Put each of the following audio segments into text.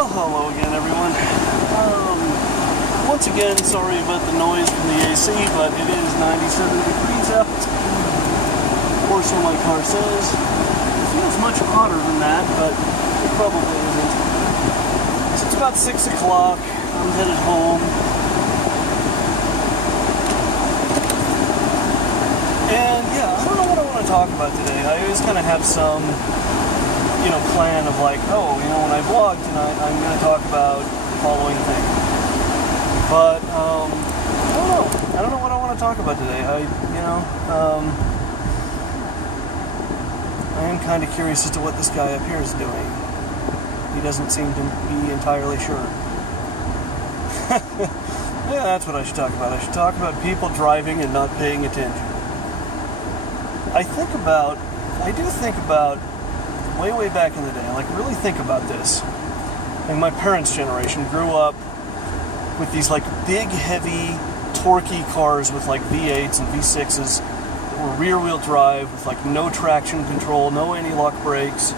Well, hello again, everyone. Once again, sorry about the noise from the AC, but it is 97 degrees out. Or so my car says. It feels much hotter than that, but it probably isn't. So it's about 6 o'clock. I'm headed home. And yeah, I don't know what I want to talk about today. I always kind of have some plan of like, when I vlog tonight, I'm going to talk about the following thing. But, I don't know. I don't know what I want to talk about today. I am kind of curious as to what this guy up here is doing. He doesn't seem to be entirely sure. Yeah, that's what I should talk about. I should talk about people driving and not paying attention. I do think about way back in the day, really think about this. My parents' generation grew up with these big, heavy, torquey cars with V8s and V6s that were rear-wheel drive with no traction control, no anti-lock brakes.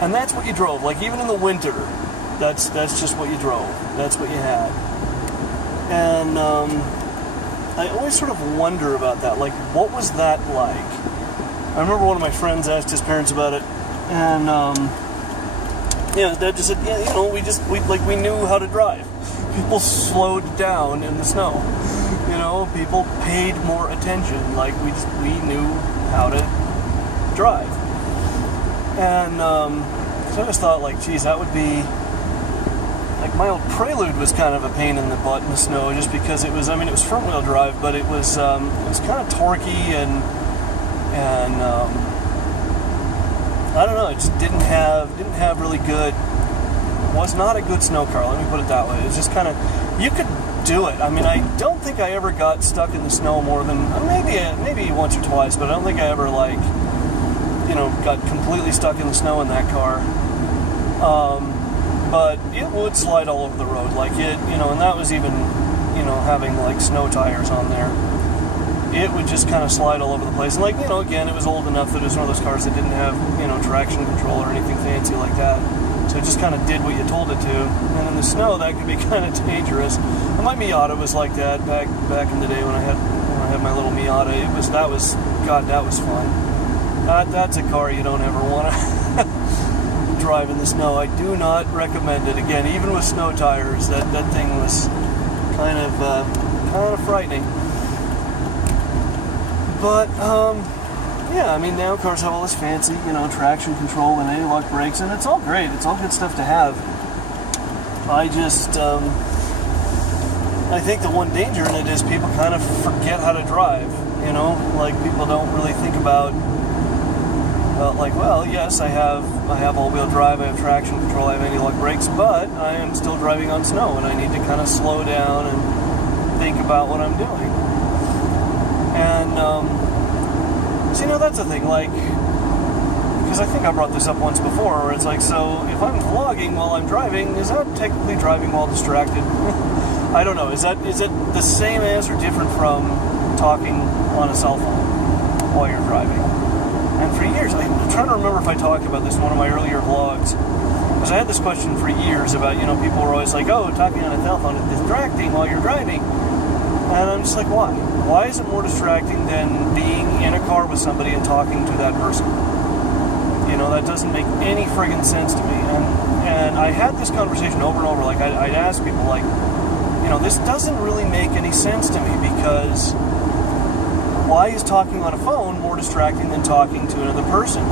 And that's what you drove. Even in the winter, that's just what you drove. That's what you had. And I always sort of wonder about that. What was that like? I remember one of my friends asked his parents about it, and Dad just said, we knew how to drive. People slowed down in the snow. People paid more attention. We knew how to drive. And so I just thought, geez, that would be my old Prelude was kind of a pain in the butt in the snow, just because it was front wheel drive, but it was kind of torquey and I don't know, it just didn't have really good, was not a good snow car, let me put it that way. It was just kind of, you could do it. I don't think I ever got stuck in the snow more than, maybe once or twice, but I don't think I ever got completely stuck in the snow in that car. But it would slide all over the road, and that was even, having snow tires on there. It would just kind of slide all over the place. And again, it was old enough that it was one of those cars that didn't have, traction control or anything fancy like that. So it just kind of did what you told it to. And in the snow, that could be kind of dangerous. And my Miata was like that back in the day when I had my little Miata. That was fun. That's a car you don't ever want to drive in the snow. I do not recommend it. Again, even with snow tires, that thing was kind of frightening. But, now cars have all this fancy, traction control and anti-lock brakes, and it's all great. It's all good stuff to have. I just, I think the one danger in it is people kind of forget how to drive, people don't really think about, yes, I have all-wheel drive, I have traction control, I have anti-lock brakes, but I am still driving on snow, and I need to kind of slow down and think about what I'm doing. And, that's the thing, because I think I brought this up once before, where it's so if I'm vlogging while I'm driving, is that technically driving while distracted? I don't know, is it the same as or different from talking on a cell phone while you're driving? And for years, I'm trying to remember if I talked about this in one of my earlier vlogs, because I had this question for years about, people were always talking on a cell phone is distracting while you're driving. And I'm just why? Why is it more distracting than being in a car with somebody and talking to that person? That doesn't make any friggin' sense to me. And I had this conversation over and over. I'd ask people, this doesn't really make any sense to me, because why is talking on a phone more distracting than talking to another person?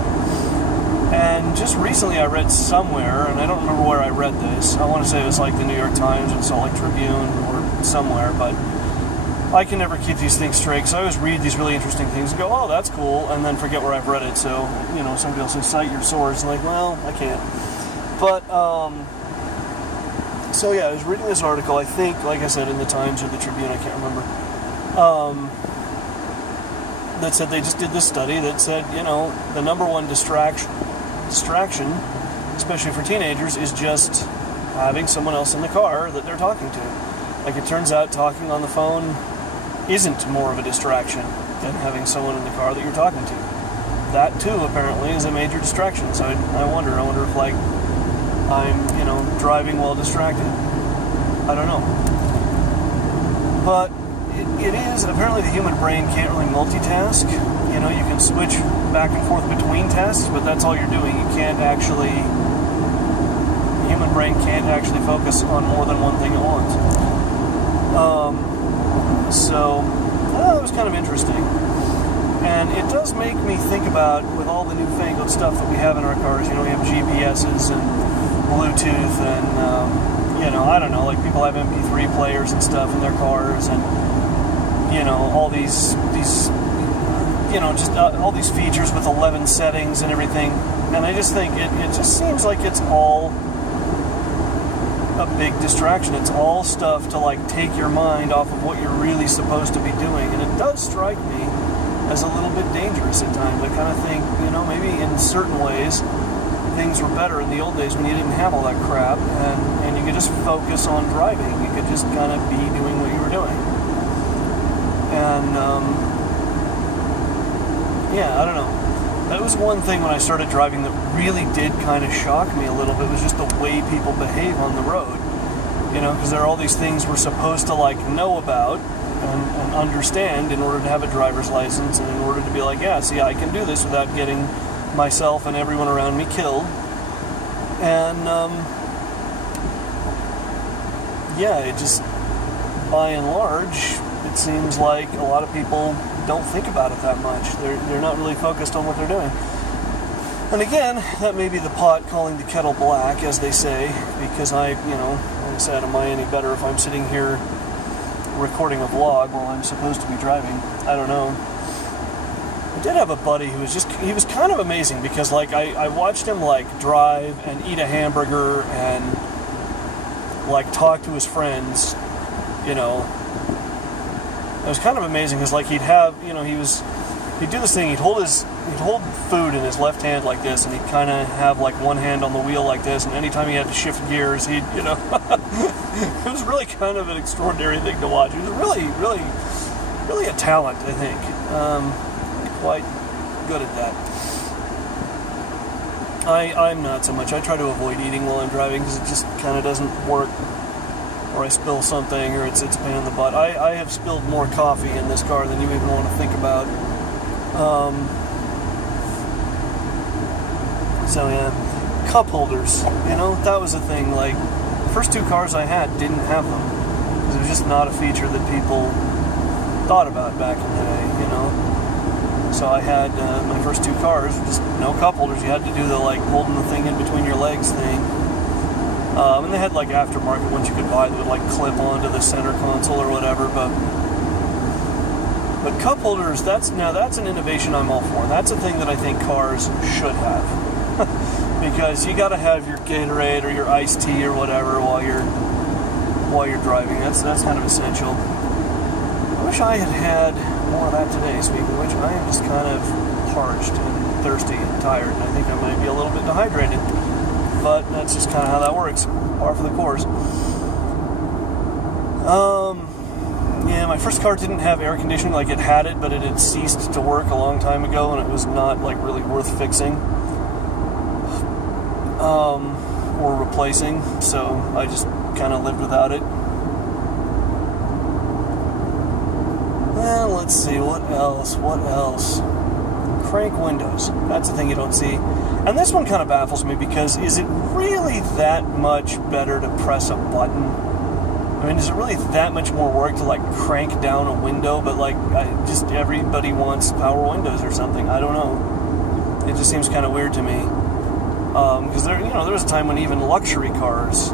And just recently I read somewhere, and I don't remember where I read this. I want to say it was the New York Times or Salt Lake Tribune or somewhere, but I can never keep these things straight, so I always read these really interesting things and go, oh, that's cool, and then forget where I've read it. So, somebody else will cite your source, and well, I can't. But, so yeah, I was reading this article, I think, like I said, in the Times or the Tribune, I can't remember, that said they just did this study that said, the number one distraction, especially for teenagers, is just having someone else in the car that they're talking to. It turns out talking on the phone isn't more of a distraction than having someone in the car that you're talking to. That too apparently is a major distraction. So I wonder if I'm, driving while distracted. I don't know. But it is, apparently the human brain can't really multitask. You can switch back and forth between tasks, but that's all you're doing. The human brain can't actually focus on more than one thing at once. So, that was kind of interesting. And it does make me think about, with all the newfangled stuff that we have in our cars, we have GPSs and Bluetooth and, I don't know, like people have MP3 players and stuff in their cars and, all these all these features with 11 settings and everything. And I just think it just seems like it's all a big distraction. It's all stuff to take your mind off of what you're really supposed to be doing. And it does strike me as a little bit dangerous at times. I kind of think, maybe in certain ways things were better in the old days when you didn't have all that crap and you could just focus on driving. You could just kind of be doing what you were doing. And I don't know. That was one thing when I started driving that really did kind of shock me a little bit, was just the way people behave on the road. Because there are all these things we're supposed to know about and understand in order to have a driver's license, and in order to be I can do this without getting myself and everyone around me killed. And it just, by and large, it seems like a lot of people don't think about it that much. They're not really focused on what they're doing. And again, that may be the pot calling the kettle black, as they say, because like I said, am I any better if I'm sitting here recording a vlog while I'm supposed to be driving? I don't know. I did have a buddy who was he was kind of amazing, because I watched him drive and eat a hamburger and talk to his friends, It was kind of amazing, because he'd have, he'd do this thing, he'd hold food in his left hand like this, and he'd kind of have one hand on the wheel like this, and anytime he had to shift gears, he'd, it was really kind of an extraordinary thing to watch. He was really, really, really a talent, I think. Quite good at that. I'm not so much. I try to avoid eating while I'm driving, because it just kind of doesn't work. Or I spill something, or it's a pain in the butt. I have spilled more coffee in this car than you even want to think about. Cup holders, that was a thing. The first two cars I had didn't have them, because it was just not a feature that people thought about back in the day, So I had my first two cars, just no cup holders. You had to do the holding the thing in between your legs thing. And they had aftermarket ones you could buy that would clip onto the center console or whatever, but cup holders, that's an innovation I'm all for. And that's a thing that I think cars should have. Because you gotta have your Gatorade or your iced tea or whatever while you're driving. That's kind of essential. I wish I had more of that today, speaking of which. I am just kind of parched and thirsty and tired, and I think I might be a little bit dehydrated. But that's just kind of how that works. Par for the course. My first car didn't have air conditioning. It had it, but it had ceased to work a long time ago, and it was not really worth fixing or replacing. So I just kind of lived without it. Well, let's see, what else? Crank windows. That's the thing you don't see. And this one kind of baffles me, because is it really that much better to press a button? I mean, is it really that much more work to crank down a window? But just everybody wants power windows or something. I don't know. It just seems kind of weird to me. Because there was a time when even luxury cars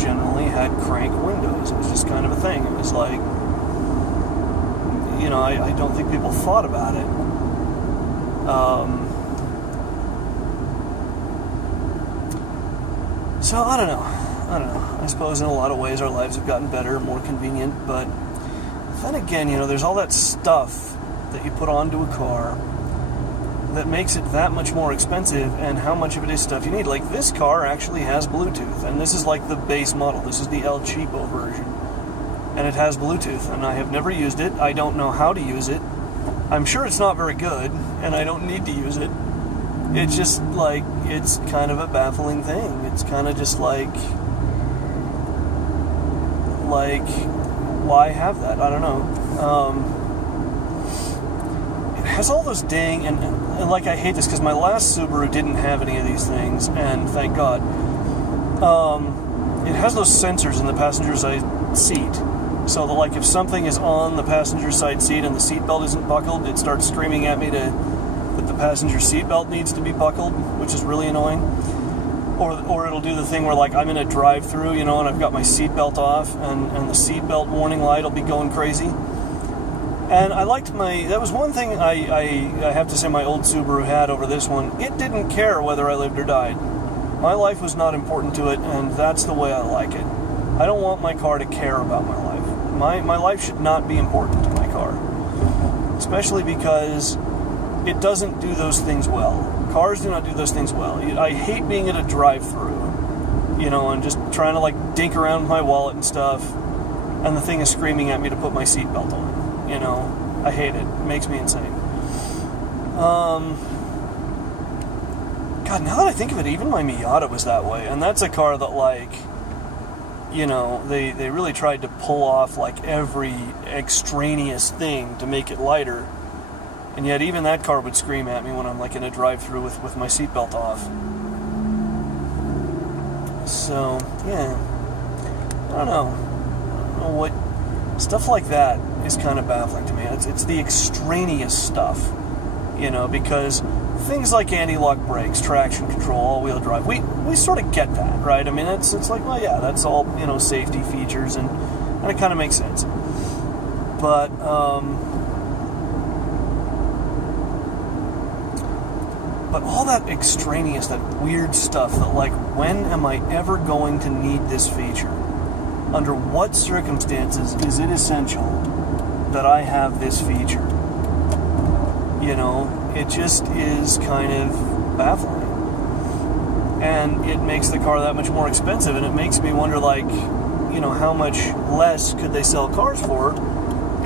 generally had crank windows. It was just kind of a thing. It was I don't think people thought about it. So I don't know. I suppose in a lot of ways our lives have gotten better, more convenient, but then again, there's all that stuff that you put onto a car that makes it that much more expensive, and how much of it is stuff you need. This car actually has Bluetooth, and this is the base model. This is the El Cheapo version, and it has Bluetooth, and I have never used it. I don't know how to use it. I'm sure it's not very good, and I don't need to use it. it's just like, it's kind of a baffling thing. It's kind of just like, why have that? I don't know. It has all those dang, and like, I hate this because my last Subaru didn't have any of these things, and thank God. It has those sensors in the passenger side seat, so that, like, if something is on the passenger side seat and the seatbelt isn't buckled, it starts screaming at me that the passenger seatbelt needs to be buckled, which is really annoying. Or it'll do the thing where, like, I'm in a drive-through, you know, and I've got my seatbelt off, and the seatbelt warning light will be going crazy. And I liked that was one thing I have to say my old Subaru had over this one. It didn't care whether I lived or died. My life was not important to it, and that's the way I like it. I don't want my car to care about my life. My life should not be important to my car. Especially because it doesn't do those things well. Cars do not do those things well. I hate being at a drive-through, you know, and just trying to, like, dink around with my wallet and stuff, and the thing is screaming at me to put my seatbelt on, you know. I hate it. It makes me insane. God, now that I think of it, even my Miata was that way, and that's a car that, like, you know, they really tried to pull off, like, every extraneous thing to make it lighter. And yet even that car would scream at me when I'm, like, in a drive-through with my seatbelt off. So, yeah. I don't know what... Stuff like that is kind of baffling to me. It's the extraneous stuff, you know, because things like anti-lock brakes, traction control, all-wheel drive, we sort of get that, right? I mean, it's like, well, yeah, that's all, you know, safety features, and it kind of makes sense. But, But all that extraneous, that weird stuff that, like, when am I ever going to need this feature? Under what circumstances is it essential that I have this feature? You know, it just is kind of baffling. And it makes the car that much more expensive, and it makes me wonder, like, you know, how much less could they sell cars for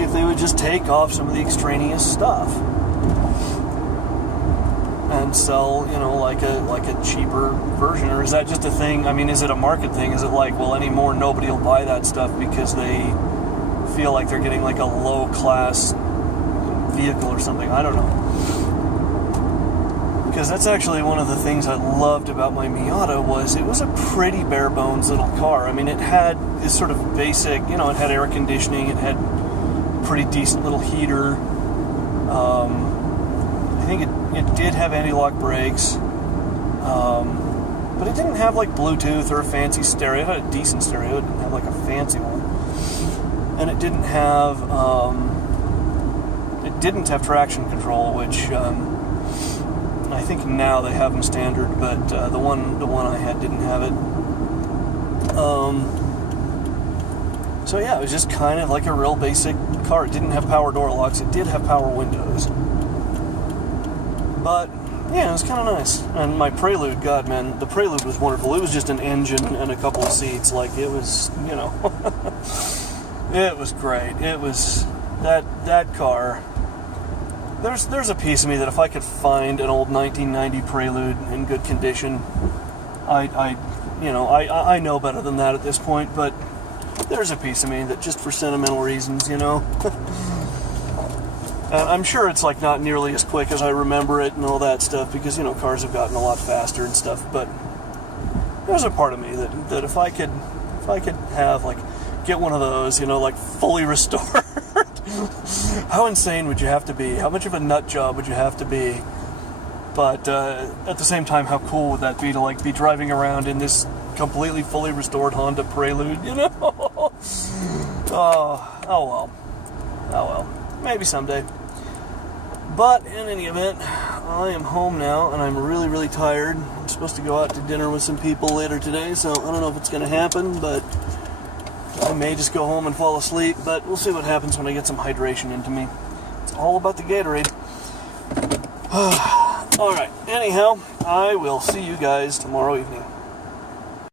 if they would just take off some of the extraneous stuff and sell, you know, like a cheaper version? Or is that just a thing? I mean, is it a market thing? Is it like, well, anymore nobody will buy that stuff because they feel like they're getting, like, a low-class vehicle or something? I don't know. Because that's actually one of the things I loved about my Miata, was it was a pretty bare-bones little car. I mean, it had this sort of basic, you know, it had air conditioning, it had a pretty decent little heater. I think it did have anti-lock brakes, but it didn't have, like, Bluetooth or a fancy stereo. It had a decent stereo. It didn't have, like, a fancy one, and it didn't have traction control, which I think now they have them standard, but the one I had didn't have it. So yeah, it was just kind of like a real basic car. It didn't have power door locks. It did have power windows. But, yeah, it was kind of nice. And my Prelude, God, man, the Prelude was wonderful. It was just an engine and a couple of seats. Like, it was, you know, it was great. It was, that car, there's a piece of me that if I could find an old 1990 Prelude in good condition, I know better than that at this point, but there's a piece of me that, just for sentimental reasons, you know. I'm sure it's, like, not nearly as quick as I remember it and all that stuff, because, you know, cars have gotten a lot faster and stuff, but there's a part of me that if I could have, like, get one of those, you know, like, fully restored, how insane would you have to be? How much of a nut job would you have to be? But at the same time, how cool would that be to, like, be driving around in this completely fully restored Honda Prelude, you know? Oh well. Maybe someday. But in any event, I am home now, and I'm really, really tired. I'm supposed to go out to dinner with some people later today, so I don't know if it's going to happen, but I may just go home and fall asleep, but we'll see what happens when I get some hydration into me. It's all about the Gatorade. Alright, anyhow, I will see you guys tomorrow evening.